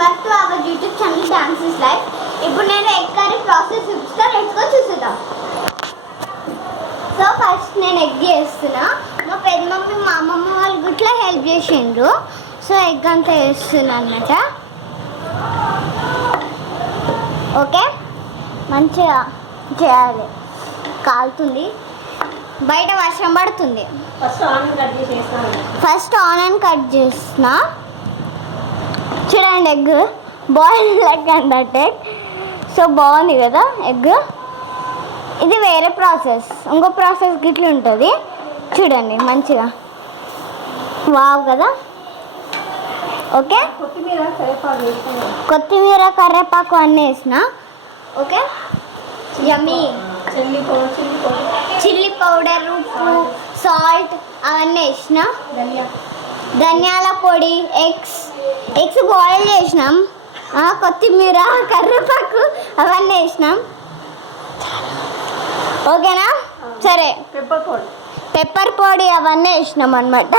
back to our YouTube channel Dance is Life. ఇప్పుడు నేను egg curry process చూపిస్తా. Let's go చూసేద్దాం. So first నేను ఎగ్ వేస్తున్నా. మా పెద్ద మమ్మీ మా అమ్మమ్మ వాళ్ళు గుట్లా హెల్ప్ చేసిండ్రు. సో ఎగ్ అంతా వేస్తున్నా అన్నమాట. ఓకే, మంచిగా చేయాలి. కాలుతుంది, బయట వర్షం పడుతుంది. ఫస్ట్ ఆనియన్ కట్ చేసిన. చూడండి, ఎగ్ బాయిల్ లైక్ అంటే సో బాగుంది కదా ఎగ్. ఇది వేరే ప్రాసెస్, ఇంకో ప్రాసెస్ గిట్ల ఉంటుంది చూడండి మంచిగా. వావ్ కదా. ఓకే, కొత్తిమీర కరివేపాకు అన్నీ వేసిన. ఓకే, యమ్మీ. చిల్లీ పౌడర్, ఉప్పు, సాల్ట్ అవన్నీ వేసిన. ధనియాల పొడి, ఎగ్స్ బాయిల్ చేసినాం. కొత్తిమీర కరివేపాకు అవన్నీ వేసినాం. ఓకేనా? సరే, పెప్పర్ పొడి అవన్నీ వేసినాం అన్నమాట.